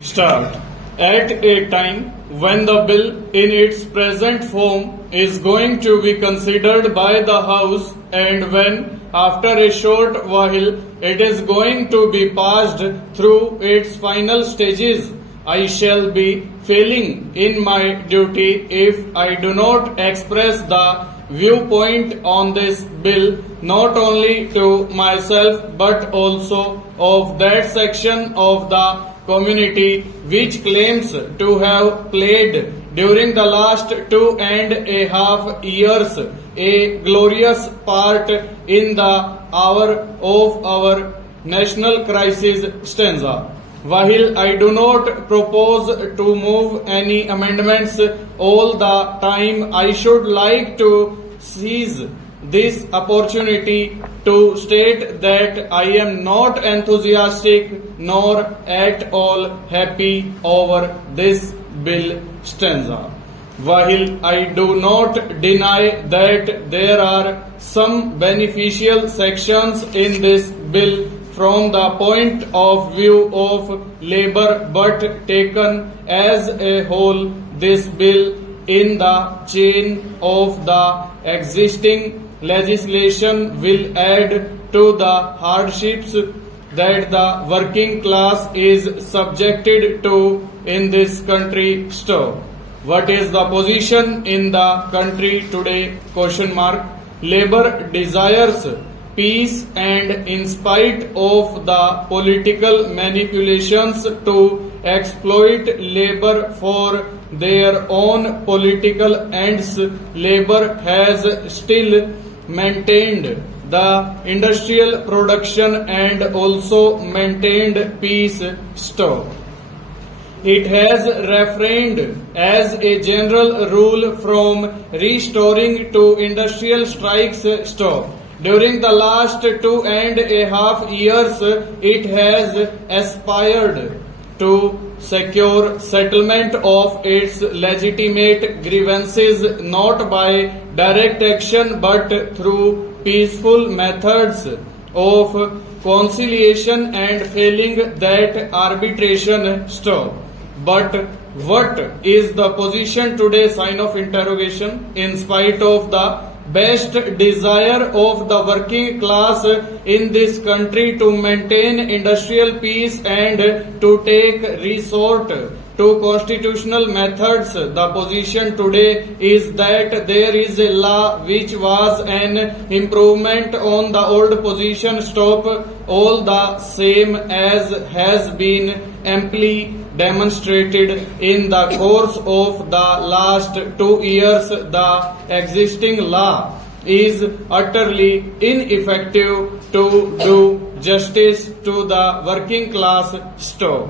Start. At a time when the bill in its present form is going to be considered by the House and when after a short while it is going to be passed through its final stages, I shall be failing in my duty if I do not express the viewpoint on this bill not only to myself but also of that section of the community which claims to have played during the last 2.5 years a glorious part in the hour of our national crisis stanza. While I do not propose to move any amendments all the time, I should like to seize this opportunity to state that I am not enthusiastic nor at all happy over this bill stanza. While I do not deny that there are some beneficial sections in this bill from the point of view of labor, but taken as a whole, this bill in the chain of the existing legislation will add to the hardships that the working class is subjected to in this country. Stop. What is the position in the country today? Question mark. Labor desires peace, and in spite of the political manipulations to exploit labor for their own political ends, labor has still maintained the industrial production and also maintained peace. Stop. It has refrained as a general rule from restoring to industrial strikes. Stop. During the last 2.5 years, it has aspired to secure settlement of its legitimate grievances not by direct action but through peaceful methods of conciliation and failing that arbitration. Stop. But what is the position today? Sign of interrogation. In spite of the best desire of the working class in this country to maintain industrial peace and to take resort to constitutional methods, the position today is that there is a law which was an improvement on the old position. Stop. All the same, as has been amply demonstrated in the course of the last 2 years, the existing law is utterly ineffective to do justice to the working class. Stop.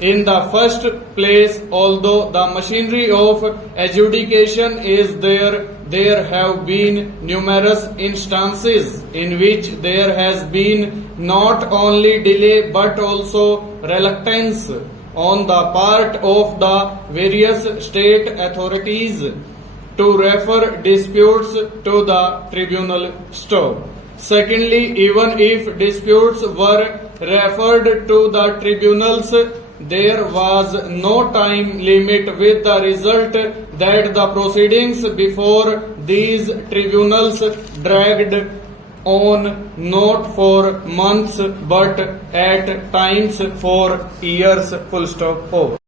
In the first place, although the machinery of adjudication is there have been numerous instances in which there has been not only delay but also reluctance on the part of the various state authorities to refer disputes to the tribunal. Stop. Secondly, even if disputes were referred to the tribunals, there was no time limit, with the result that the proceedings before these tribunals dragged on not for months but at times for years. Full stop. Over.